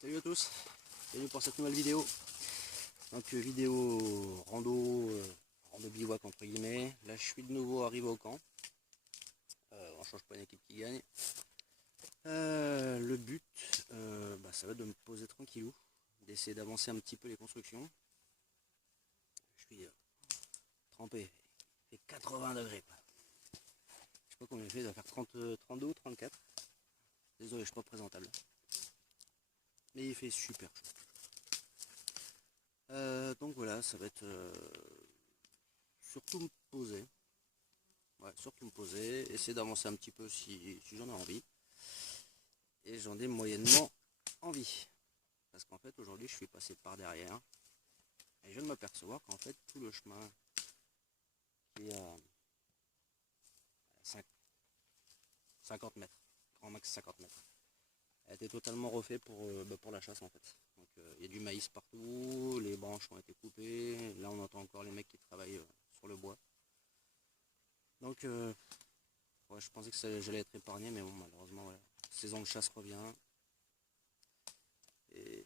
Salut à tous, bienvenue pour cette nouvelle vidéo. Donc vidéo rando, rando bivouac entre guillemets. Là je suis de nouveau arrivé au camp. On change pas une équipe qui gagne. Le but, ça va être de me poser tranquillou, d'essayer d'avancer un petit peu les constructions. Je suis trempé, il fait 80 degrés. Je sais pas combien il fait, il doit faire 32 ou 34. Désolé, je suis pas présentable. Mais il fait super chaud. Donc voilà, ça va être surtout me poser. Ouais, surtout me poser, essayer d'avancer un petit peu si j'en ai envie. Et j'en ai moyennement envie. Parce qu'en fait aujourd'hui je suis passé par derrière. Et je viens de m'apercevoir qu'en fait tout le chemin qui est à 50 mètres, grand max 50 mètres, a été totalement refait pour la chasse en fait. Donc il y a du maïs partout, les branches ont été coupées, là on entend encore les mecs qui travaillent sur le bois. Donc ouais, je pensais que j'allais être épargné, mais bon malheureusement voilà. Saison de chasse revient. Et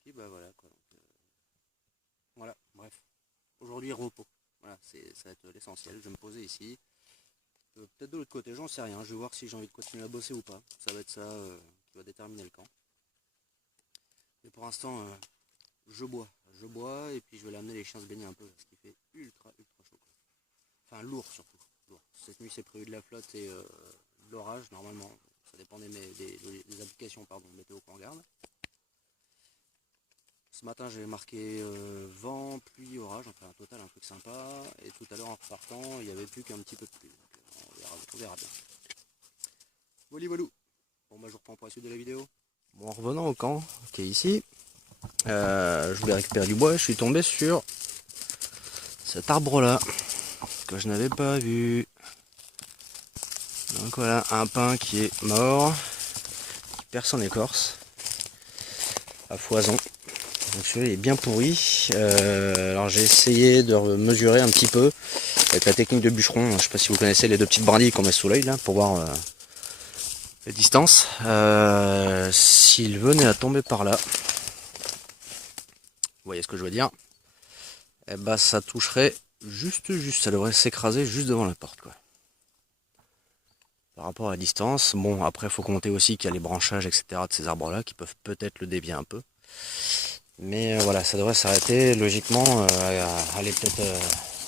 puis voilà quoi. Donc, voilà, bref. Aujourd'hui repos. Voilà, ça va être l'essentiel. Je vais me poser ici. Peut-être de l'autre côté, j'en sais rien. Je vais voir si j'ai envie de continuer à bosser ou pas. Ça va être ça qui va déterminer le camp. Mais pour l'instant, je bois et puis je vais l'amener les chiens se baigner un peu parce qu'il fait ultra chaud. Enfin lourd surtout. Lourd. Cette nuit c'est prévu de la flotte et de l'orage normalement. Ça dépend des applications météo qu'on regarde. Ce matin j'avais marqué vent, pluie, orage, enfin un total un truc sympa. Et tout à l'heure en repartant il n'y avait plus qu'un petit peu de pluie. Donc, on verra bien. Voilà. Bon bah je reprends pour la suite de la vidéo. Bon, en revenant au camp qui est ici, je voulais récupérer du bois, je suis tombé sur cet arbre là que je n'avais pas vu. Donc voilà, un pin qui est mort, qui perd son écorce à foison. Donc celui-là il est bien pourri. Alors j'ai essayé de mesurer un petit peu avec la technique de bûcheron. Je sais pas si vous connaissez les deux petites brindilles qu'on met sous l'œil là pour voir les distances. S'il venait à tomber par là, vous voyez ce que je veux dire, et bah ça toucherait juste, ça devrait s'écraser juste devant la porte quoi. Par rapport à la distance, bon après il faut compter aussi qu'il y a les branchages etc de ces arbres là qui peuvent peut-être le dévier un peu. Mais voilà, ça devrait s'arrêter logiquement à aller peut-être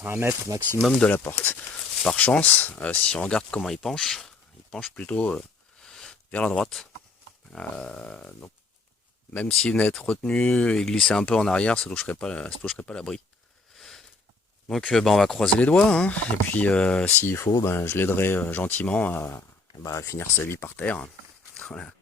1 mètre maximum de la porte. Par chance, si on regarde comment il penche plutôt vers la droite. Donc, même s'il venait être retenu et glisser un peu en arrière, ça toucherait pas l'abri. Donc on va croiser les doigts, hein, et puis s'il faut, je l'aiderai gentiment à finir sa vie par terre. Voilà.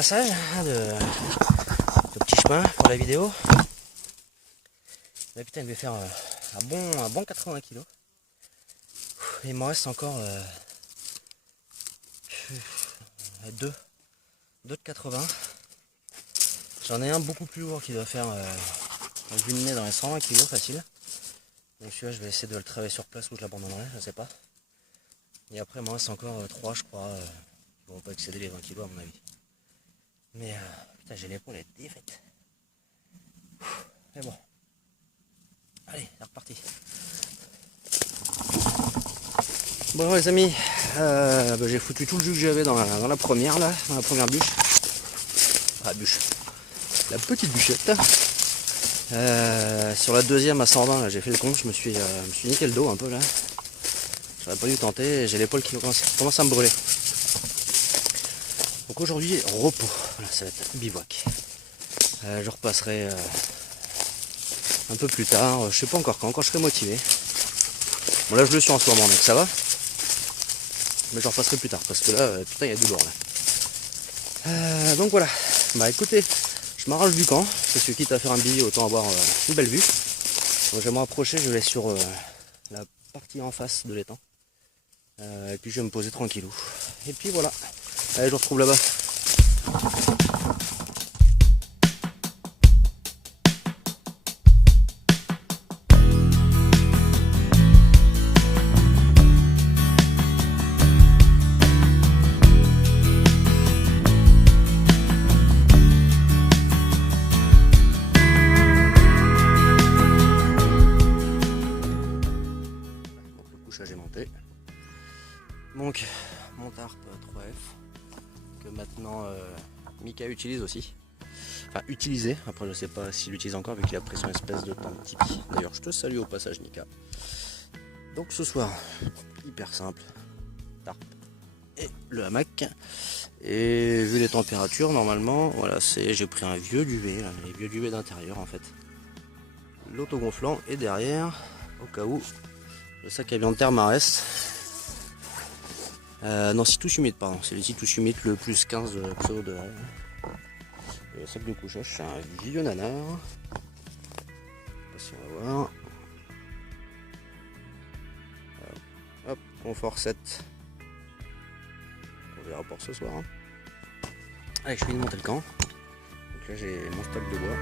passage de petit chemin pour la vidéo. Là, putain, il va faire un bon 80 kg. Il m'en reste encore 2 de 80. J'en ai un beaucoup plus lourd qui doit faire vu le nez dans les 120 kg facile. Donc celui-là, je vais essayer de le travailler sur place ou je l'abandonnerai, je sais pas. Et après, il m'en reste encore 3, je crois, qui vont pas excéder les 20 kg à mon avis. Mais putain, j'ai l'épaule est défaite. Mais bon. Allez, c'est reparti. Bon les amis, j'ai foutu tout le jus que j'avais dans la première là, dans la première bûche. Ah bûche. La petite bûchette. Sur la deuxième à 120 là, j'ai fait le compte, je me suis niqué le dos un peu là. J'aurais pas dû tenter, j'ai l'épaule qui commence à me brûler. Donc aujourd'hui, repos. Voilà, ça va être bivouac. Je repasserai un peu plus tard, je sais pas encore quand je serai motivé. Bon là je le suis en ce moment donc ça va. Mais je repasserai plus tard parce que là, putain il y a du lourd là. Donc voilà, bah écoutez, je m'arrache du camp, parce que quitte à faire un billet, autant avoir une belle vue. Donc je vais me rapprocher, je vais aller sur la partie en face de l'étang. Et puis je vais me poser tranquillou. Et puis voilà, allez je vous retrouve là-bas. J'ai monté. Donc mon tarp 3F que maintenant Mika utilise aussi. Enfin utilisé, après je sais pas s'il l'utilise encore vu qu'il a pris son espèce de temps Tipeee. D'ailleurs je te salue au passage Mika. Donc ce soir, hyper simple, tarp et le hamac. Et vu les températures normalement, voilà j'ai pris un vieux duvet, là, les vieux duvets d'intérieur en fait. L'autogonflant et derrière, au cas où le sac à viande Thermarest. Non, Citus Humide, pardon. C'est le Citus Humide, le plus 15 pseudo de le sac de couchage, c'est un vieux nanar. Je sais pas si on va voir. Hop, confort 7. On verra pour ce soir. Allez, je finis de monter le camp. Donc là, j'ai mon stock de bois.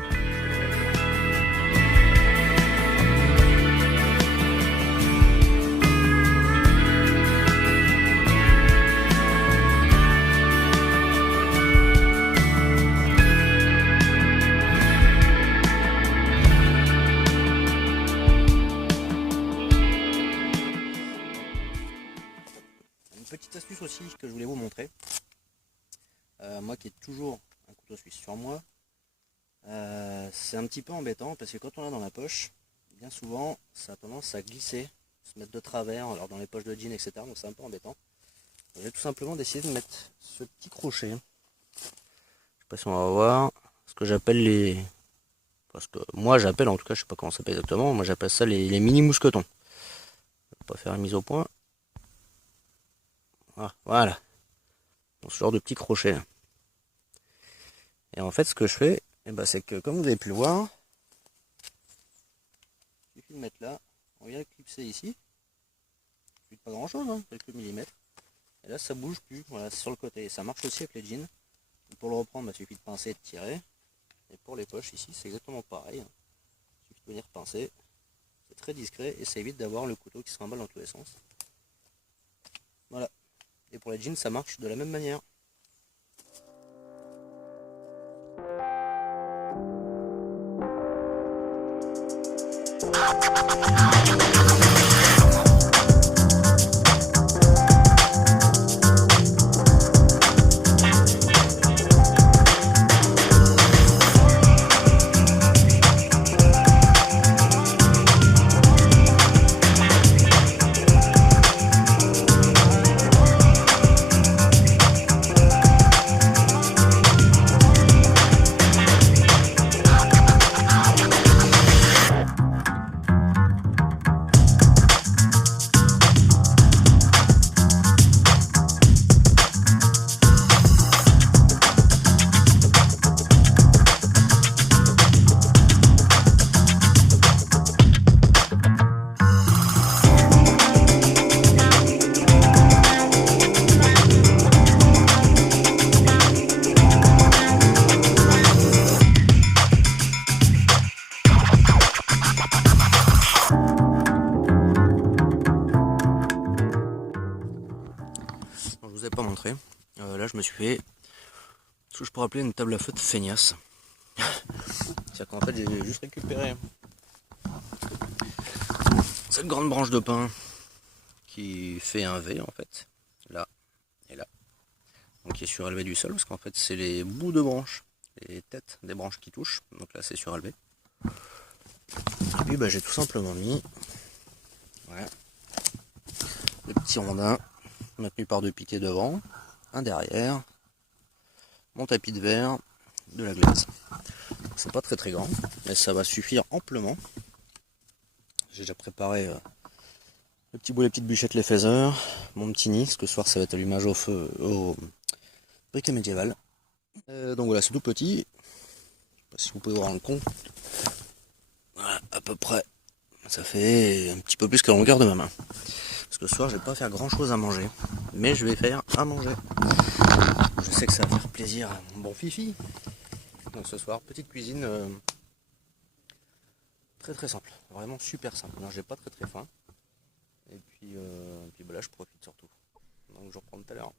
Petite astuce aussi que je voulais vous montrer. Moi qui ai toujours un couteau suisse sur moi, c'est un petit peu embêtant parce que quand on l'a dans la poche, bien souvent ça a tendance à glisser, se mettre de travers, alors dans les poches de jean, etc. Donc c'est un peu embêtant. J'ai tout simplement décidé de mettre ce petit crochet. Je sais pas si on va voir ce que j'appelle les. Parce que moi j'appelle, en tout cas je sais pas comment ça s'appelle exactement, moi j'appelle ça les mini mousquetons. Je vais pas faire une mise au point. Voilà, ce genre de petit crochet là. Et en fait ce que je fais, c'est que comme vous avez pu le voir, il suffit de mettre là, on vient clipser ici, pas grand chose, hein, quelques millimètres, et là ça bouge plus, voilà, c'est sur le côté, et ça marche aussi avec les jeans. Et pour le reprendre, il suffit de pincer et de tirer, et pour les poches ici c'est exactement pareil, hein. Il suffit de venir pincer, c'est très discret et ça évite d'avoir le couteau qui se remballe dans tous les sens. Voilà. Et pour les jeans, ça marche de la même manière. je me suis fait ce que je pourrais appeler une table à feu de feignasse. C'est-à-dire qu'en fait j'ai juste récupéré cette grande branche de pin qui fait un V en fait, là et là, donc qui est surélevé du sol, parce qu'en fait c'est les bouts de branches, les têtes des branches qui touchent, donc là c'est surélevé. Et puis j'ai tout simplement mis voilà, le petit rondin maintenu par deux piquets devant, un derrière, mon tapis de verre, de la glace. C'est pas très grand, mais ça va suffire amplement. J'ai déjà préparé le petit bout, les petites bûchettes, les faiseurs, mon petit nid, parce que ce soir ça va être allumage au feu, au briquet médiéval. Donc voilà, c'est tout petit. Je sais pas si vous pouvez vous rendre compte. Voilà, à peu près. Ça fait un petit peu plus que la longueur de ma main. Parce que ce soir, je vais pas faire grand chose à manger. Mais je vais faire à manger. Je sais que ça va faire plaisir à mon bon Fifi. Donc ce soir, petite cuisine très simple. Vraiment super simple. Non, j'ai pas très faim. Et puis là, je profite surtout. Donc je reprends tout à l'heure.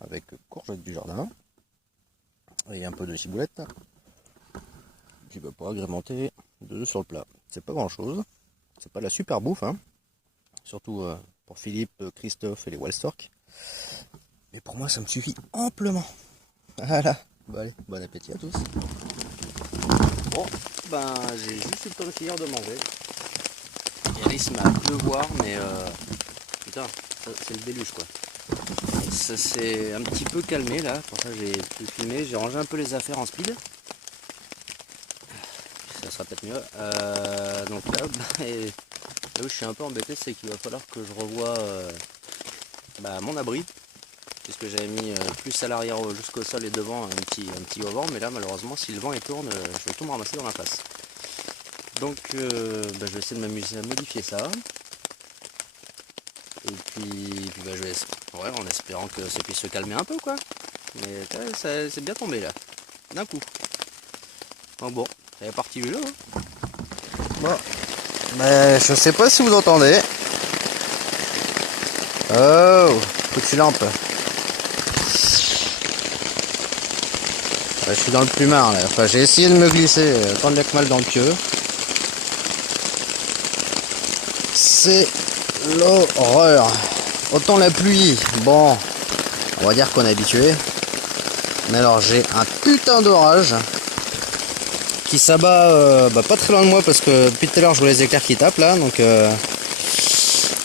avec courgettes du jardin et un peu de ciboulette qui va pour agrémenter de sur le plat. C'est pas grand chose, c'est pas de la super bouffe, hein. Surtout pour Philippe, Christophe et les Wallstork. Mais pour moi ça me suffit amplement. Voilà, bon allez, bon appétit à tous. Bon, ben j'ai juste eu le temps de finir de manger. Il risque à pleuvoir, mais putain, c'est le déluge quoi. Ça s'est un petit peu calmé là, pour ça j'ai pu filmer, j'ai rangé un peu les affaires en speed. Ça sera peut-être mieux. Donc là, là où je suis un peu embêté, c'est qu'il va falloir que je revoie mon abri, puisque j'avais mis plus à l'arrière jusqu'au sol et devant un petit vent, mais là malheureusement si le vent il tourne, je vais tout me ramasser dans la face. Donc je vais essayer de m'amuser à modifier ça. Et puis je vais en espérant que ça puisse se calmer un peu quoi. Mais c'est bien tombé là, d'un coup. Donc bon, c'est parti du jeu. Hein. Bon, mais je sais pas si vous entendez. Oh, petite lampe. Je suis dans le plumard là. Enfin, j'ai essayé de me glisser tant de que mal dans le pieu. C'est l'horreur. Autant la pluie, bon, on va dire qu'on est habitué. Mais alors j'ai un putain d'orage qui s'abat pas très loin de moi parce que depuis tout à l'heure je vois les éclairs qui tapent là, donc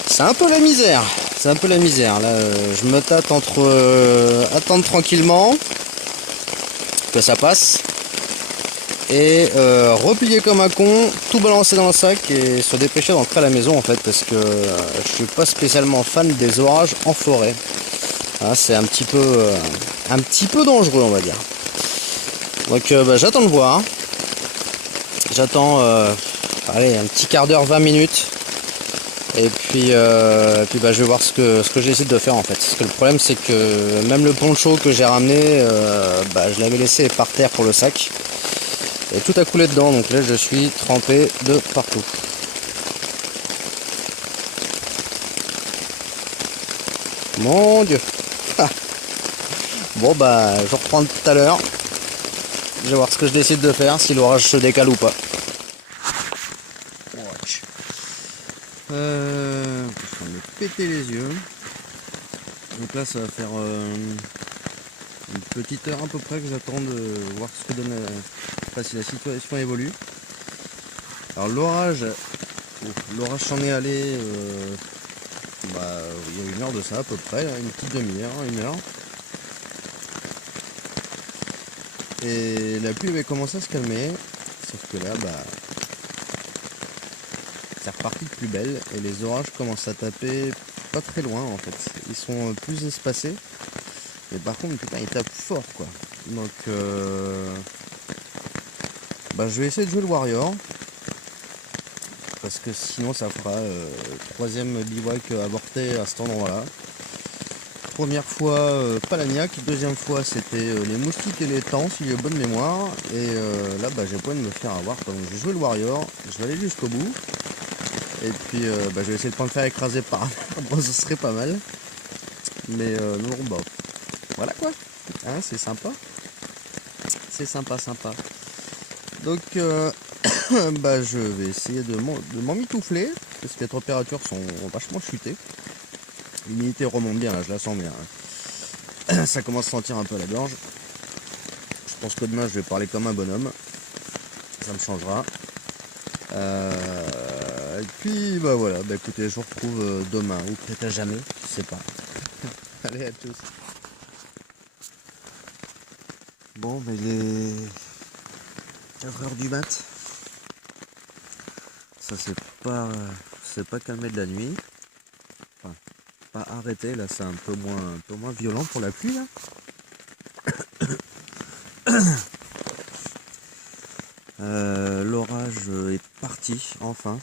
c'est un peu la misère. C'est un peu la misère. Là, je me tâte entre attendre tranquillement que ça passe et replier comme un con, tout balancer dans le sac et se dépêcher d'entrer à la maison en fait, parce que je suis pas spécialement fan des orages en forêt. Hein, c'est un petit peu dangereux on va dire. Donc j'attends de voir. J'attends allez, un petit quart d'heure, 20 minutes. Et puis je vais voir ce que j'ai essayé de faire en fait. Parce que le problème c'est que même le poncho que j'ai ramené, je l'avais laissé par terre pour le sac. Et tout a coulé dedans, donc là je suis trempé de partout. Mon Dieu. Bon je reprends tout à l'heure. Je vais voir ce que je décide de faire, si l'orage se décale ou pas. Je vais me péter les yeux. Donc là ça va faire une petite heure à peu près que j'attends de voir ce que donne si la situation évolue. Alors l'orage s'en est allé il y a une heure de ça à peu près, une petite demi-heure, une heure. Et la pluie avait commencé à se calmer, sauf que là c'est reparti de plus belle et les orages commencent à taper pas très loin en fait. Ils sont plus espacés. Mais par contre putain ils tapent fort quoi. Donc je vais essayer de jouer le Warrior. Parce que sinon ça fera troisième bivouac avorté à cet endroit là. Première fois Palagnac, deuxième fois c'était les moustiques et les temps si j'ai bonne mémoire. Et là j'ai pas de me faire avoir. Donc je vais jouer le Warrior, je vais aller jusqu'au bout. Et puis je vais essayer de pas me faire écraser par bon, ce serait pas mal. Mais non voilà quoi. Hein, c'est sympa. C'est sympa. Donc je vais essayer de m'emmitoufler parce que les températures sont vachement chutées. L'humidité remonte bien là, je la sens bien. Hein. Ça commence à sentir un peu à la gorge. Je pense que demain je vais parler comme un bonhomme. Ça me changera. Et puis voilà, écoutez, je vous retrouve demain ou peut-être à jamais, je sais pas. Allez à tous. Bon il est 4h du mat. Ça c'est pas calmé de la nuit. Enfin, pas arrêté, là c'est un peu moins violent pour la pluie là. L'orage est parti enfin.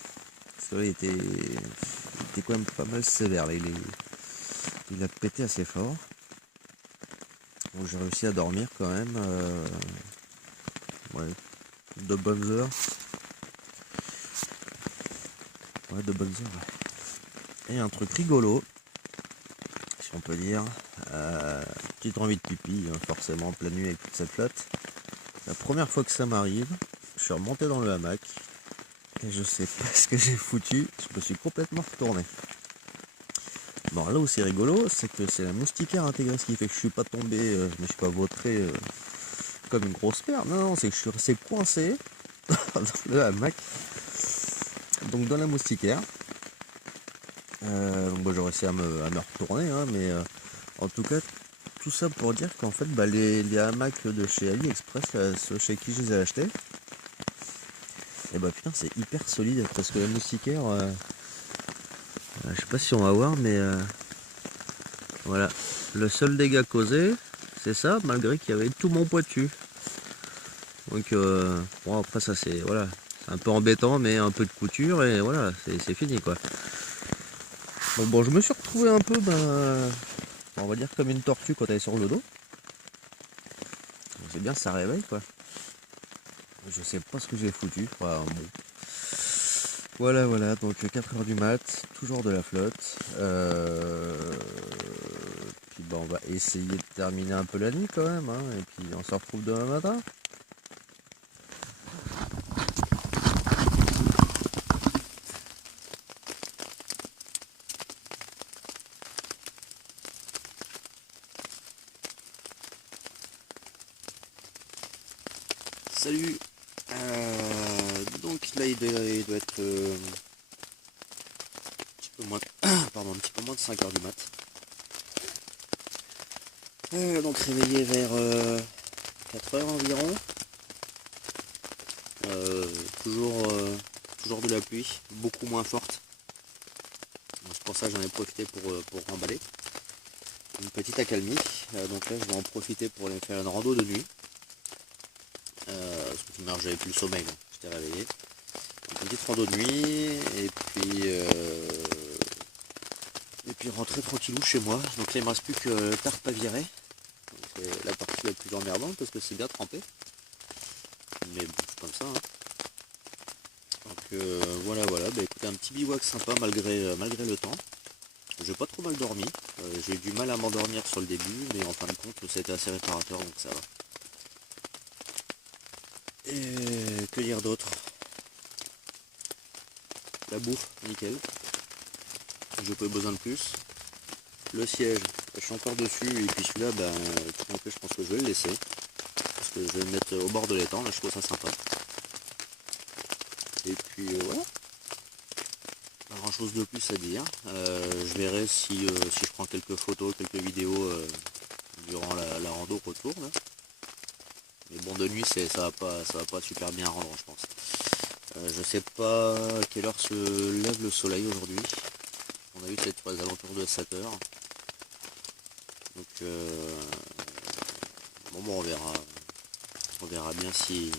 Parce que là, il était quand même pas mal sévère là. Il a pété assez fort. Donc j'ai réussi à dormir quand même. De bonnes heures. Ouais, de bonnes heures. Ouais. Et un truc rigolo. on peut dire. Petite envie de pipi, hein, forcément, pleine nuit avec toute cette flotte. La première fois que ça m'arrive, je suis remonté dans le hamac et je sais pas ce que j'ai foutu, je me suis complètement retourné. Bon, là où c'est rigolo, c'est que c'est la moustiquaire intégrée, ce qui fait que je suis pas tombé, je me suis pas vautré comme une grosse merde. Non, c'est que je suis resté coincé dans le hamac, donc dans la moustiquaire. Donc bon, j'ai réussi à me retourner, hein, mais en tout cas, tout ça pour dire qu'en fait, les hamacs de chez AliExpress, là, ceux chez qui je les ai achetés, et bah putain, c'est hyper solide parce que la moustiquaire, je sais pas si on va voir, mais voilà, le seul dégât causé, c'est ça, malgré qu'il y avait tout mon poids dessus. Donc bon, après ça c'est voilà, c'est un peu embêtant, mais un peu de couture et voilà, c'est fini quoi. Donc bon, je me suis retrouvé un peu, on va dire comme une tortue quand elle est sur le dos. C'est bien, ça réveille quoi. Je sais pas ce que j'ai foutu. Enfin, bon. Voilà, donc 4h du mat, toujours de la flotte. Puis on va essayer de terminer un peu la nuit quand même, hein, et puis on se retrouve demain matin. Salut. Donc là il doit être un petit peu moins pardon, un petit peu moins de 5h du mat. Donc réveillé vers 4h environ. Toujours de la pluie, beaucoup moins forte. C'est pour ça que j'en ai profité pour remballer. Une petite accalmie. Donc là je vais en profiter pour aller faire une rando de nuit. Parce que j'avais plus le sommeil, donc j'étais réveillé. Une petite rando de nuit et puis rentrer tranquillou chez moi. Donc là il me reste plus que le tarp à virer. C'est la partie la plus emmerdante parce que c'est bien trempé. Mais bon, c'est comme ça. Hein. Donc voilà, bah, écoutez, un petit bivouac sympa malgré le temps. J'ai pas trop mal dormi. J'ai eu du mal à m'endormir sur le début, mais en fin de compte c'était assez réparateur, donc ça va. Et que dire d'autre? La bouffe, nickel. J'ai pas eu besoin de plus. Le siège, je suis encore dessus, et puis celui-là, tout en fait, je pense que je vais le laisser. Parce que je vais le mettre au bord de l'étang, là je trouve ça sympa. Et puis voilà. Pas grand chose de plus à dire. Je verrai si je prends quelques photos, quelques vidéos durant la rando retour. Là. Mais bon, de nuit, ça va pas super bien rendre, je pense. Je sais pas à quelle heure se lève le soleil aujourd'hui. On a vu peut-être aux alentours de 7h. Donc bon, on verra bien si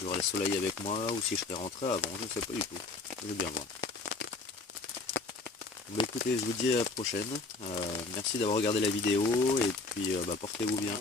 j'aurai le soleil avec moi ou si je serai rentré avant, je ne sais pas du tout. Je vais bien voir. Bon, écoutez, je vous dis à la prochaine. Merci d'avoir regardé la vidéo et puis portez-vous bien.